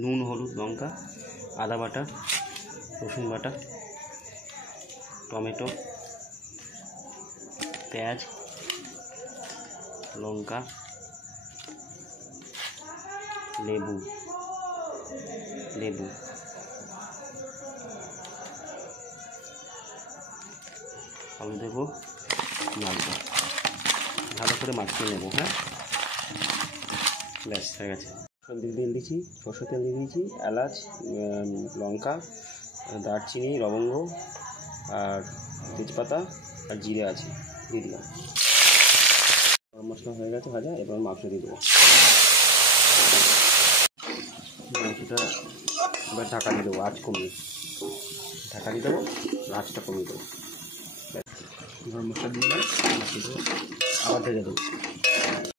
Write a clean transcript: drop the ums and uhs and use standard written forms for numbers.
নুন, হলুদ, লঙ্কা, আদা বাটা, রসুন বাটা, টমেটো, পেঁয়াজ, লঙ্কা, লেবু, আলু দেবো, মাখবো, ভালো করে মাখিয়ে নেবো। হ্যাঁ, ব্যাস হয়ে গেছে। তেল দিয়েছি, সরষের তেল দিয়ে দিয়েছি, এলাচ, লঙ্কা, দারচিনি, লবঙ্গ আর তেজপাতা আর জিরে আছে, দিয়ে দিলাম। গরম মশলা হয়ে গেছে ভাজা, এবার মাংস দিয়ে দেবো। মাংসটা এবার ঢাকা দিয়ে দেবো, আঁচ কমিয়ে ঢাকা দিয়ে দেবো, আঁচটা কমিয়ে দেবো। গরম মশলা দিয়ে দেবো, আবার ঢেকে দেবো।